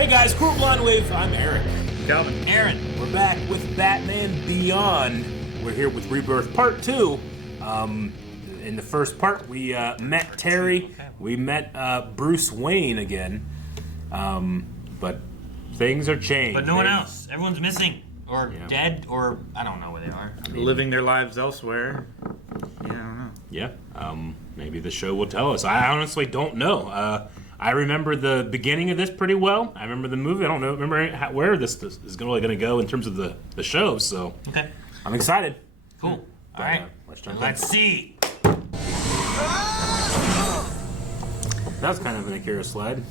Hey guys, Cool Blonde Wave. I'm Eric. Calvin. Aaron. We're back with Batman Beyond. We're here with Rebirth Part 2. In the first part, we met Terry. We met Bruce Wayne again. But things are changed. But no one else. Everyone's missing. Or dead, or I don't know where they are. Living their lives elsewhere. Yeah, I don't know. Yeah, maybe the show will tell us. I honestly don't know. I remember the beginning of this pretty well. I remember the movie. I don't know. Remember where this is going to go in terms of the show. So Okay. I'm excited. Cool. All right. Let's see. That was kind of an Akira slide.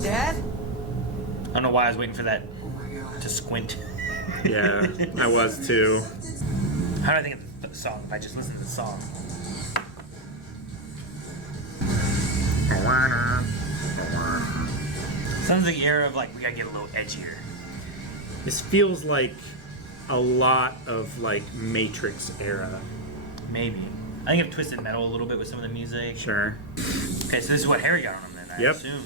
Dad? I don't know why I was waiting for that to squint. Yeah, I was too. How do I think of the song if I just listen to the song? Sounds like the era of like, we gotta get a little edgier. This feels like a lot of like Matrix era. Maybe. I think of Twisted Metal a little bit with some of the music. Sure. Okay, so this is what Harry got on him then, I assume.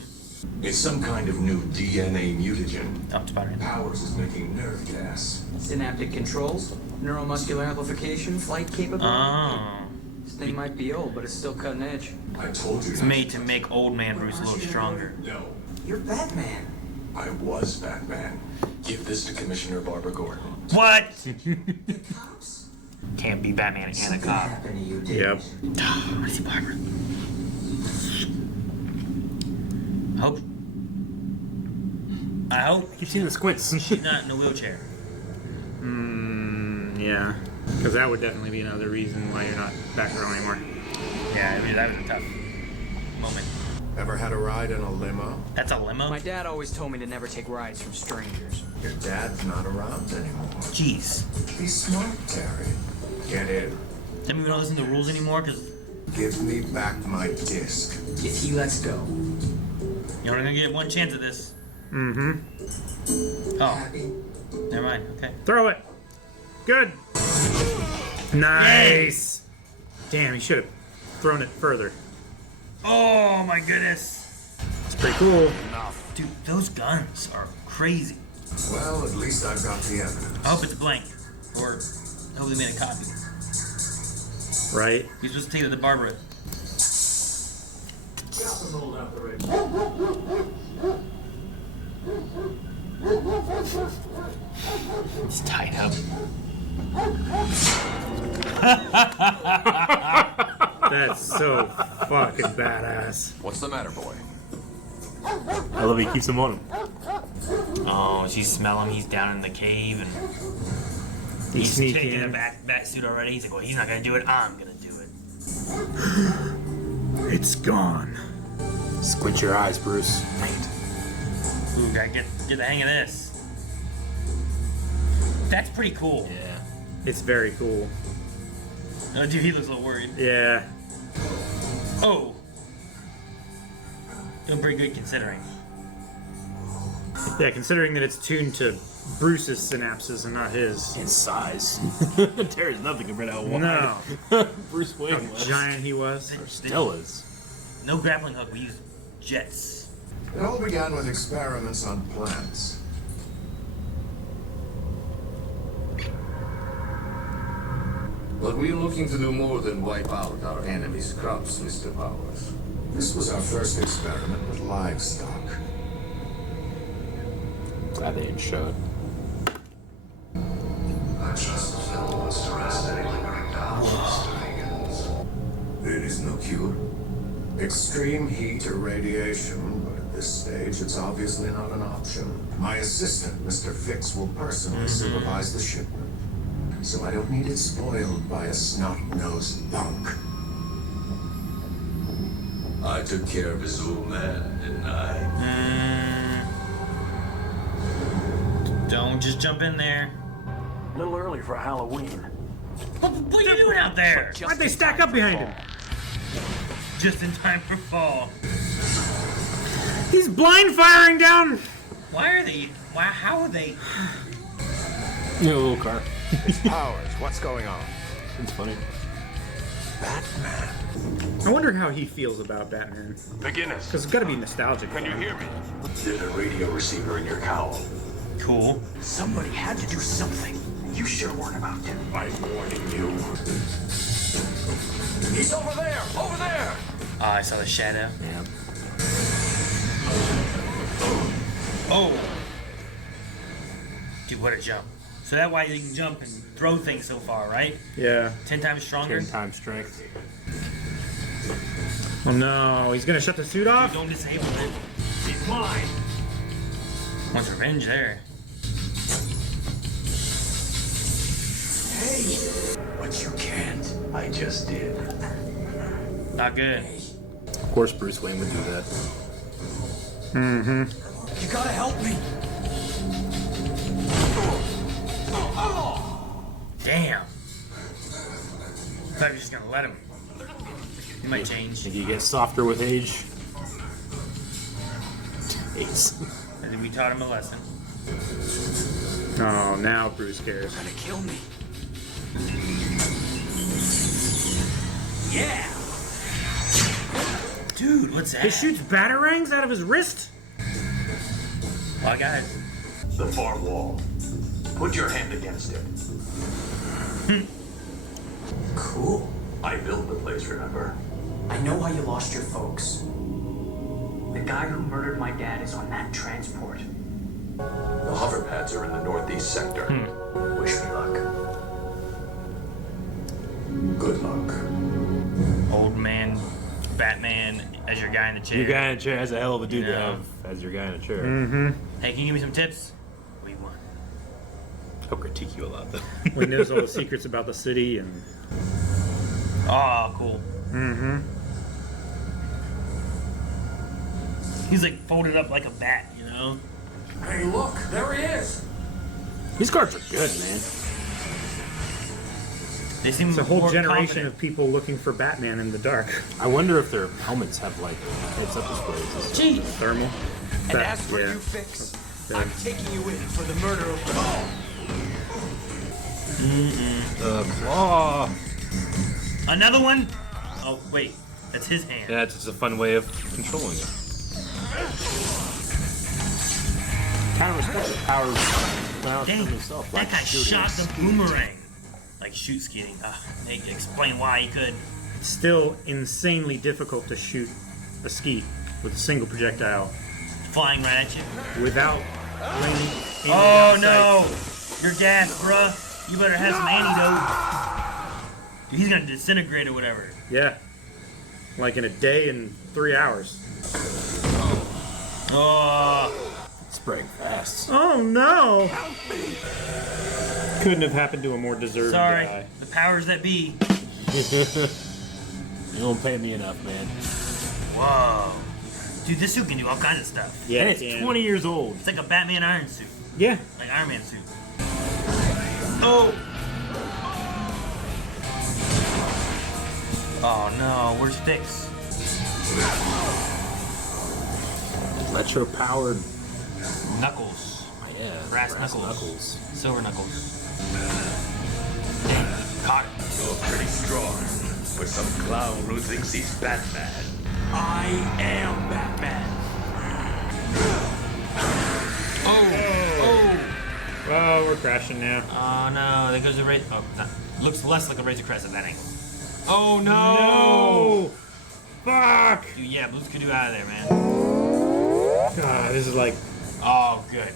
It's some kind of new DNA mutagen. Up to Spider-Man. Powers is making nerve gas. Synaptic controls, neuromuscular amplification, flight capability. Oh. This thing might be old, but it's still cutting edge. I told you. It's made to make old man Bruce a little stronger. No, You're Batman. I was Batman. Give this to Commissioner Barbara Gordon. What? The cops? Can't be Batman and a Something cop. happened to you, did Yep. I want to see Barbara. I hope You've seen the squints. she's not in a wheelchair. Yeah. Because that would definitely be another reason why you're not Batgirl anymore. Yeah, I mean, that was a tough moment. Ever had a ride in a limo? That's a limo? My dad always told me to never take rides from strangers. Your dad's not around anymore. Jeez. Be smart, Terry. Get in. That mean we don't listen to the rules anymore? Because Give me back my disc. If he lets go. you're only going to get one chance at this. Mm-hmm. Oh, Happy? never mind. Okay. Throw it. Good. Nice. Damn, he should have thrown it further. Oh, my goodness. It's pretty cool. Dude, those guns are crazy. Well, at least I've got the evidence. I hope it's blank. Or I hope they made a copy. Right? He's supposed to take it to Barbara. He's tied up. That's so fucking badass. What's the matter, boy? I love he keeps them on him. Oh, she smell him. He's down in the cave and He's taking sneaking a in. back suit already. He's like, well, he's not gonna do it. I'm gonna do it. It's gone. Squint your eyes, Bruce. Ooh, gotta get the hang of this. That's pretty cool. Yeah. It's very cool. Oh, dude, he looks a little worried. Yeah. Oh. Doing pretty good considering. Yeah, considering that it's tuned to Bruce's synapses and not his. In size. Terry's nothing compared to how wide No. Bruce Wayne How was. giant he was. Or still is. No grappling hook. We use jets. It all began with experiments on plants. But we're looking to do more than wipe out our enemy's crops, Mr. Powers. This was our first experiment with livestock. Glad they didn't show it. I trust the film wants to rest any lingering doubts, Mr. Higgins. There is no cure. Extreme heat or radiation, but at this stage, it's obviously not an option. My assistant, Mr. Fixx, will personally supervise the shipment, so I don't need it spoiled by a snot-nosed punk. I took care of his old man, didn't I? Don't just jump in there. A little early for Halloween. What are you doing out there? Why'd they stack up behind him? Just in time for fall. He's blind firing down. Why are they? Why? How are they? Yeah, a little car. Powers, what's going on? It's funny. Batman. I wonder how he feels about Batman. McGinnis, Because it's got to be nostalgic. can you for him. hear me? There's a radio receiver in your cowl. Cool. Somebody had to do something. You sure weren't about to. I'm warning you. He's over there! Over there! Oh, I saw the shadow. Yeah. Oh! Dude, what a jump. So that's why you can jump and throw things so far, right? Yeah. 10 times stronger? 10 times strength. Oh no, he's gonna shut the suit off? Don't disable it. He's mine! Wants revenge there. Hey! But you can't. I just did. Not good. Of course Bruce Wayne would do that. You gotta help me. Damn. I thought you were just gonna let him. He might change. Think you get softer with age? Ace. I think we taught him a lesson. Oh, now Bruce cares. Gonna kill me. Yeah! Dude, what's that? He shoots batarangs out of his wrist? Oh, guys. The far wall. Put your hand against it. Cool. I built the place, remember? I know how you lost your folks. The guy who murdered my dad is on that transport. The hover pads are in the northeast sector. Wish me luck. Good luck. Old man, Batman as your guy in the chair. Your guy in a chair has a hell of a dude to Yeah. have as your guy in a chair. Hey, can you give me some tips? What do you want? He'll critique you a lot then. Well, he knows all the secrets about the city and... Oh, cool. He's like folded up like a bat, you know? Hey, look! There he is! These cards are good, man. They seem It's a whole more generation confident. of people looking for Batman in the dark. I wonder if their helmets have like heads-up displays. Gee, Thermal. And as for yeah. you, Fixx, I'm taking you in for the murder of Paul. Claw. another one? Oh, wait. That's his hand. Yeah, it's just a fun way of controlling it. Kind of respect the power Dang, from himself. that like guy shooting. shot the boomerang. Like shoot skiing. They explain why he could. It's still insanely difficult to shoot a skeet with a single projectile Flying right at you. without aiming Oh down sight. no! You're gassed, bruh. You better have some antidote. Dude, he's gonna disintegrate or whatever. Yeah. Like in a day and 3 hours. Oh, Spraying fast. Oh no! Couldn't have happened to a more deserving sorry. guy. The powers that be. You don't pay me enough, man. Whoa. Dude, this suit can do all kinds of stuff. Yeah, And it it's can. 20 years old. It's like a Batman Iron suit. Yeah. Like Iron Man suit. Oh! Oh no, where's Fixx? Electro-powered. Knuckles. Yeah. Brass knuckles. Silver knuckles. Dang, caught it. You're pretty strong for some clown who thinks he's Batman. I am Batman. Oh! Oh, we're crashing now. Oh no, there goes the razor. Oh, no. Looks less like a Razor Crest at that angle. Oh no! No! Fuck! Dude, yeah, Blue Skidoo out of there, man. God, this is like... Oh, good.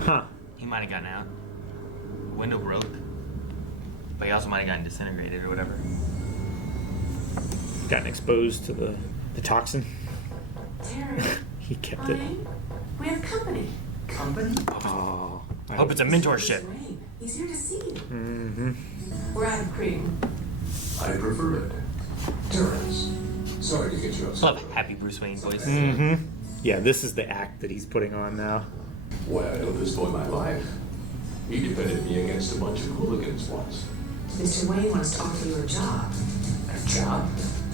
Huh. He might have gotten out. The window broke. But he also might have gotten disintegrated or whatever. Gotten exposed to the toxin. Terry, He kept it. honey, we have company. Company? Oh. I Hope it's a mentorship. Wayne, he's here to see you. Mm-hmm. We're out of cream. I prefer it. Terrence, sorry to get you upset. Love happy Bruce Wayne voice. Mm-hmm. Yeah, this is the act that he's putting on now. Well, I know this boy my life. He defended me against a bunch of hooligans once. Mr. Wayne wants to offer you a job. A job?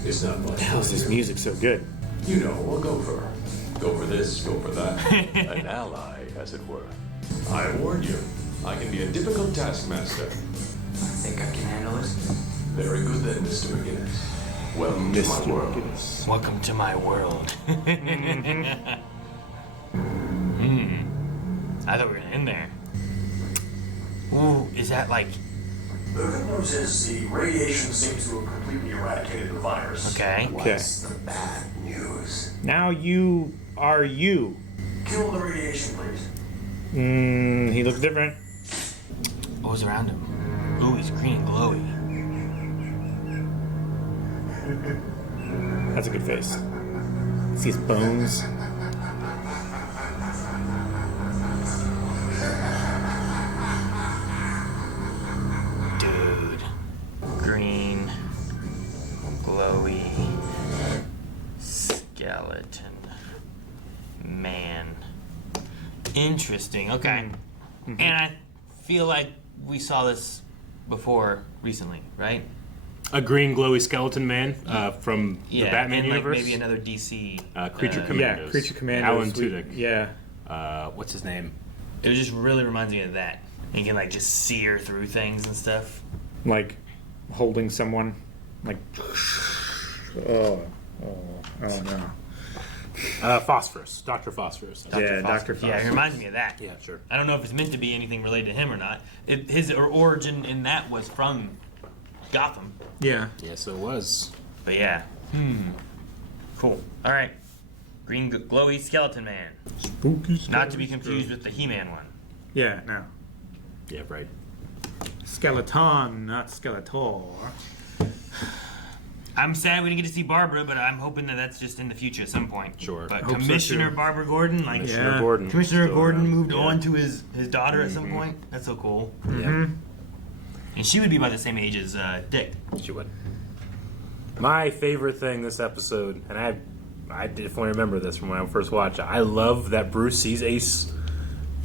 It's not much. How's this music so good? You know, we'll go for this, go for that. An ally, as it were. I warn you, I can be a difficult taskmaster. I think I can handle it. Very good then, Mr. McGinnis. Welcome to my world. Welcome to my world. I thought we were gonna end there. Ooh, is that like... The good news is the radiation seems to have completely eradicated the virus. Okay. What's the bad news? Now you are you. Kill the radiation, please. He looks different. What was around him? Ooh, he's green and glowy. That's a good face. See his bones. Dude. Green. Glowy. Skeleton. Man. Interesting. Okay. And I feel like we saw this before recently, right? A green glowy skeleton man from the Batman and universe. Like maybe another DC Creature Commandos. Yeah, Creature Commandos. Alan Tudyk. Yeah. What's his name? It just really reminds me of that. And you can like just sear through things and stuff. Like holding someone. Like. Oh no. Phosphorus. Dr. Phosphorus. Yeah, Dr. Yeah, it reminds me of that. Yeah, sure. I don't know if it's meant to be anything related to him or not. His origin in that was from Gotham. Yeah. Yes, it was. But yeah. Cool. All right. Green glowy skeleton man. Spooky skeleton. Not to be confused with the He-Man one. Yeah, no. Yeah, right. Skeleton, not Skeletor. I'm sad we didn't get to see Barbara, but I'm hoping that that's just in the future at some point. Sure. But Hope so, Commissioner too. Barbara Gordon, like Commissioner Yeah. Gordon. Commissioner Still Gordon around. moved Yeah. on to his daughter at some point. That's so cool. Yeah. And she would be about the same age as Dick. She would. My favorite thing this episode, and I definitely remember this from when I first watched it. I love that Bruce sees Ace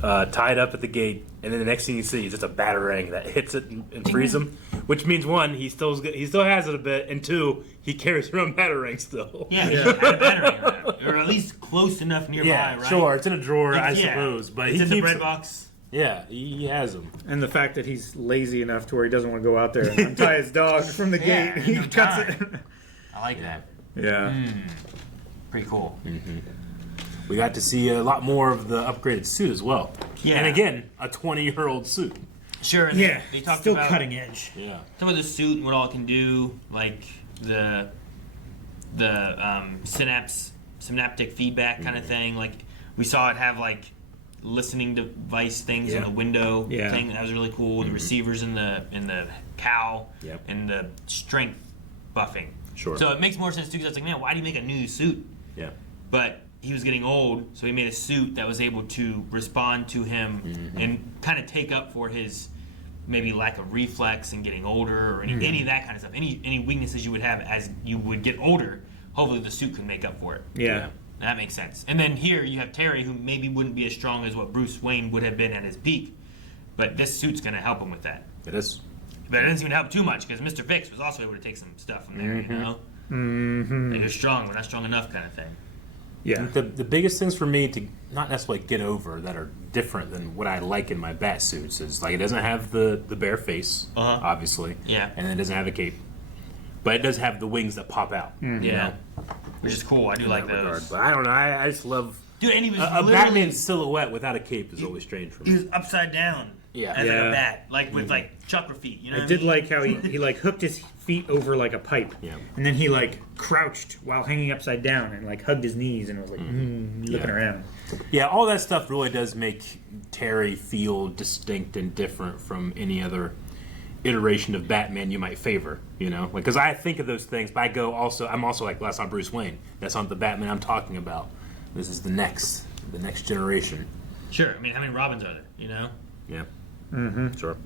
tied up at the gate, and then the next thing you see is just a batarang that hits it and frees him. Which means one, he still has it a bit, and two, he carries her own batarang still. Yeah, he had a battery around, or at least close enough nearby, Yeah, right? sure. It's in a drawer, I It's- yeah. suppose, but It's he in the keeps bread it. box. Yeah, he has them. And the fact that he's lazy enough to where he doesn't want to go out there and untie his dog from the Yeah, gate. He no cuts time. I like that. it. Yeah. Pretty cool. We got to see a lot more of the upgraded suit as well. Yeah. And again, a 20-year-old suit. Sure. And Yeah. They talked Still about cutting edge. Yeah. some of the suit and what all it can do, like the synaptic feedback kind of thing. Like we saw it have like listening device things in Yeah. the window Yeah. thing. That was really cool. The receivers in the cowl Yep. and the strength buffing. Sure. So it makes more sense too because I was like, man, why do you make a new suit? Yeah. But he was getting old, so he made a suit that was able to respond to him and kind of take up for his maybe lack of reflex and getting older or any of that kind of stuff. Any weaknesses you would have as you would get older, hopefully the suit can make up for it. Yeah. That makes sense. And then here you have Terry, who maybe wouldn't be as strong as what Bruce Wayne would have been at his peak, but this suit's going to help him with that. It is. But it doesn't seem to help too much because Mr. Fixx was also able to take some stuff from there, you know? Like you're strong, but not strong enough kind of thing. Yeah. The biggest things for me to not necessarily get over that are different than what I like in my bat suits is like it doesn't have the bare face, obviously. Yeah. And it doesn't have a cape. But it does have the wings that pop out. You Yeah. know, Which is cool. I do in like that regard. those. But I don't know. I just love Dude, and he was a literally... Batman silhouette without a cape is always strange for He me. was upside down. Yeah. As like Yeah. a bat. Like with like chakra feet, you know I what did mean? like how he like hooked his feet over like a pipe. Yeah. And then he like crouched while hanging upside down and like hugged his knees and was like looking around. Yeah, all that stuff really does make Terry feel distinct and different from any other iteration of Batman you might favor, you know? Like, because I think of those things, but I'm also like, well, that's not Bruce Wayne. That's not the Batman I'm talking about. This is the next generation. Sure. I mean, how many Robins are there, you know? Yeah. Sure.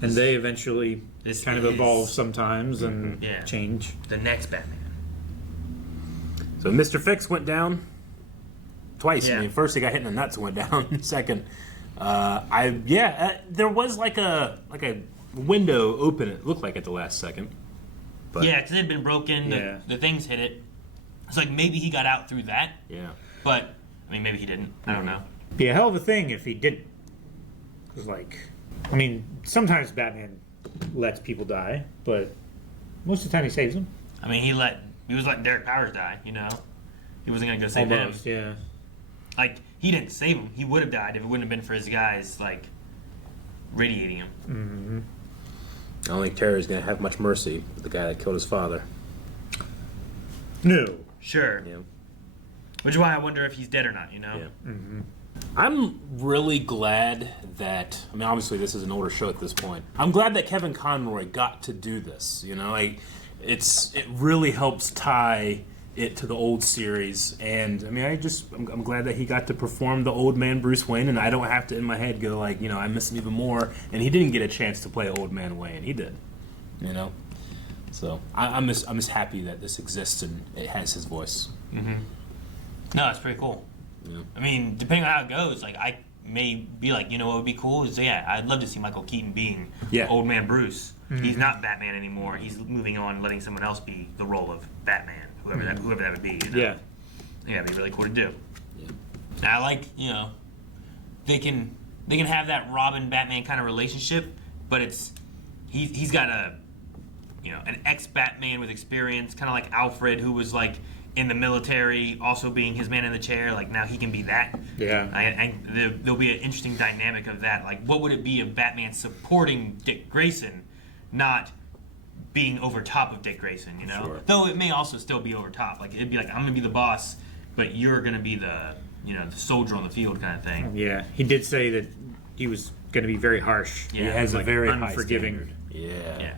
And they eventually This kind of is- evolve sometimes and Yeah. change. The next Batman. So Mr. Fixx went down twice. Yeah. I mean, first he got hit in the nuts and went down. Second, there was like a window open. It looked like at the last second. But Yeah, because it had been broken. Yeah. The things hit it. It's like maybe he got out through that, yeah. but I mean, maybe he didn't. I don't know. Be a hell of a thing if he didn't. Because like I mean, sometimes Batman lets people die, but most of the time he saves them. I mean, he was letting Derek Powers die, you know? He wasn't going to go save Almost, him. yeah. Like, he didn't save him. He would have died if it wouldn't have been for his guys, like, radiating him. Mm-hmm. I don't think Terry's going to have much mercy with the guy that killed his father. No. Sure. Yeah. Which is why I wonder if he's dead or not, you know? Yeah. Mm-hmm. I'm really glad that, I mean, obviously this is an older show at this point. I'm glad that Kevin Conroy got to do this, you know? Like, it really helps tie it to the old series, and I mean, I'm glad that he got to perform the old man Bruce Wayne, and I don't have to in my head go like, you know, I miss him even more. And he didn't get a chance to play old man Wayne. He did, you know. So I'm just happy that this exists and it has his voice. Mm-hmm. No, it's pretty cool. Yeah. I mean, depending on how it goes, like I may be like, you know, what would be cool is I'd love to see Michael Keaton being old man Bruce. Mm-hmm. He's not Batman anymore. He's moving on, letting someone else be the role of Batman. Whoever that would be. You know? Yeah. I think that'd be really cool to do. Yeah. And I like, you know, they can have that Robin Batman kind of relationship, but he's got an ex-Batman with experience, kind of like Alfred, who was like in the military, also being his man in the chair. Like now he can be that. Yeah. And there'll be an interesting dynamic of that. Like what would it be if Batman supporting Dick Grayson, not being over top of Dick Grayson, you know? Sure. Though it may also still be over top. Like it'd be like, I'm gonna be the boss, but you're gonna be the soldier on the field kind of thing. Yeah, he did say that he was gonna be very harsh. Yeah, he has a very unforgiving. High standard. Yeah.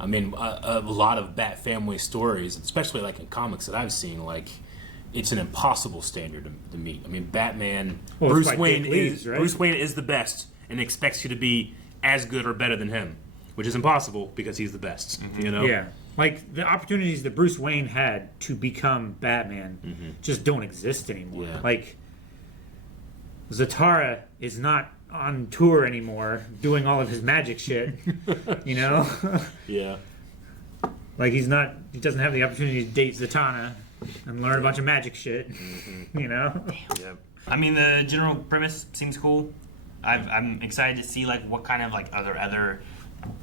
I mean, a lot of Bat family stories, especially like in comics that I've seen, like it's an impossible standard to meet. I mean, Batman, Bruce Wayne is the best and expects you to be as good or better than him. Which is impossible because he's the best, you know? Yeah. Like, the opportunities that Bruce Wayne had to become Batman just don't exist anymore. Yeah. Like, Zatara is not on tour anymore doing all of his magic shit, you know? Yeah. Like, he doesn't have the opportunity to date Zatanna and learn a bunch of magic shit, you know? Yeah. I mean, the general premise seems cool. I'm excited to see, like, what kind of, like, other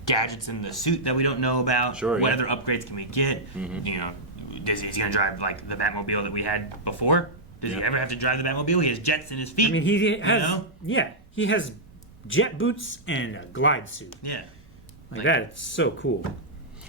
gadgets in the suit that we don't know about. Sure. What other upgrades can we get? You know, is he gonna drive like the Batmobile that we had before? Does he ever have to drive the Batmobile? He has jets in his feet. I mean, he has. Yeah, he has jet boots and a glide suit. Yeah, like that. It's so cool.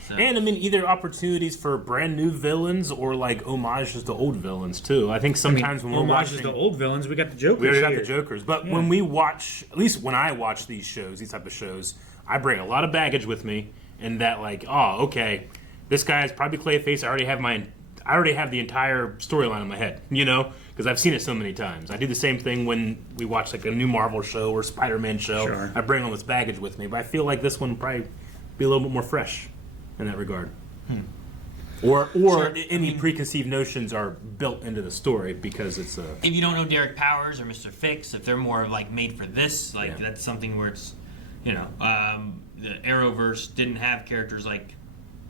So. And I mean, either opportunities for brand new villains or like homages to old villains too. I think sometimes when we're watching to old villains, we got the Jokers. We already got the Jokers, but when we watch, at least when I watch these type of shows. I bring a lot of baggage with me, and that like, oh, okay, this guy's probably Clayface. I already have the entire storyline in my head, you know, because I've seen it so many times. I do the same thing when we watch like a new Marvel show or Spider-Man show. Sure. I bring all this baggage with me, but I feel like this one would probably be a little bit more fresh in that regard. Or any preconceived notions are built into the story because it's a. If you don't know Derek Powers or Mr. Fixx, if they're more like made for this, like that's something where it's. You know, the Arrowverse didn't have characters like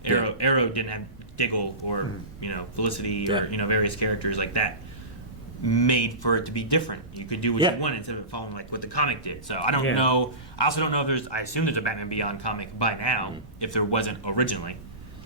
Arrow. Yeah. Arrow didn't have Diggle or Felicity or various characters like that made for it to be different. You could do what you wanted instead of following like what the comic did. So I don't know. I also don't know if there's. I assume there's a Batman Beyond comic by now. If there wasn't originally,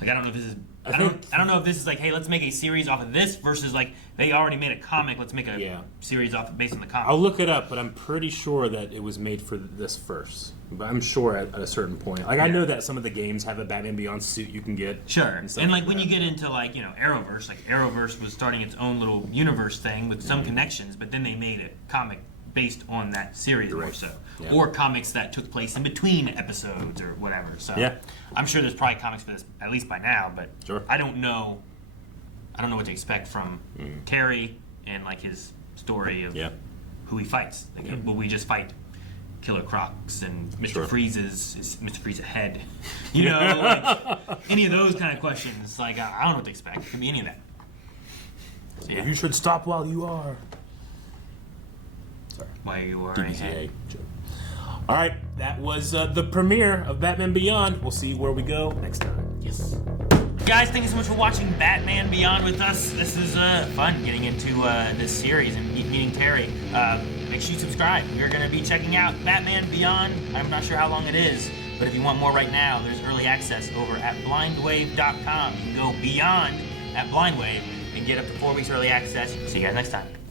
like I don't know if this is. I don't know if this is like, hey, let's make a series off of this versus like they already made a comic. Let's make a series based on the comic. I'll look it up, but I'm pretty sure that it was made for this first. But I'm sure at a certain point. Like I know that some of the games have a Batman Beyond suit you can get. Sure, and like when you get into like Arrowverse, like Arrowverse was starting its own little universe thing with some connections, but then they made a comic based on that series more so, or comics that took place in between episodes or whatever. So I'm sure there's probably comics for this at least by now, but I don't know what to expect from Terry and like his story of who he fights. Like, will we just fight Killer Crocs and Mr. Freeze's is Mr. Freeze ahead? You know, like, any of those kind of questions. Like I don't know what to expect. It could be any of that. So, you should stop while you are. While you are DBTA. All right, that was the premiere of Batman Beyond. We'll see where we go next time. Yes. Guys, thank you so much for watching Batman Beyond with us. This is fun getting into this series and meeting Terry. make sure you subscribe. We're going to be checking out Batman Beyond. I'm not sure how long it is, but if you want more right now, there's early access over at blindwave.com. You can go beyond at Blindwave and get up to 4 weeks early access. See you guys next time.